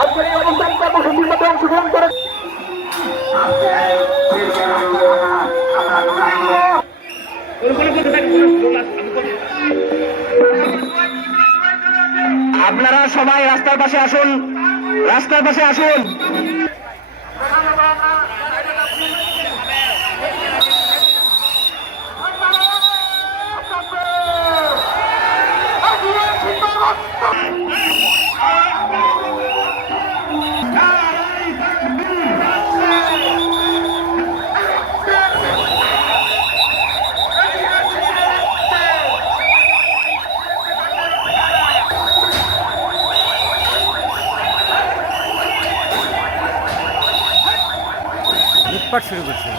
আজকের এই কর্মসূচির মধ্যে অংশগ্রহণ করে আপনারা সবাই রাস্তার পাশে আসুন। রাস্তার পাশে আসুন। লুটপাট শুরু করছে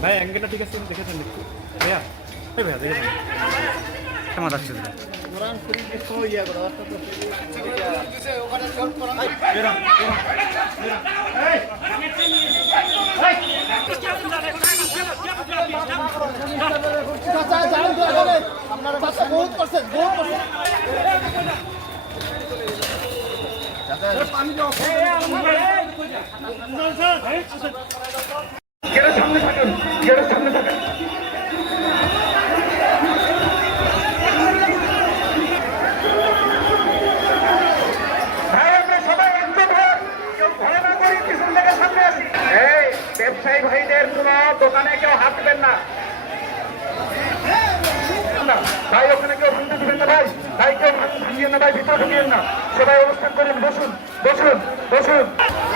ভাই অ্যাঙ্গেলটা ঠিক আছে দেখেছেন একটু ভাইয়া এই ভাইয়া দেখেছেন কেমন আসছে থাকুন গেটের সামনে থাকুন ভাই, আমরা সবাই একজোট হয়ে কেউ ভয় না করি, পিছন থেকে সামনে। এই, ব্যবসায়ী ভাইদের কোনো দোকানে কেউ হাত দিবেন না। ভাই ওখানে কেউ ভাঙতে দিবেন না ভাই। ভাই কেউ ভাঙ- ভাঙিয়েন না ভাই ভিতরে ঢুকিয়েন না। সবাই অবস্থান করেন বসুন বসুন বসুন।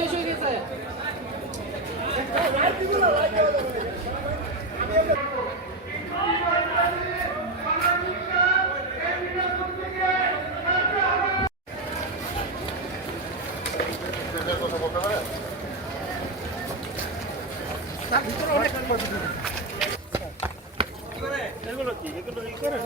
শেষ হয়ে গেছে। এগুলো কি এগুলো ই করেন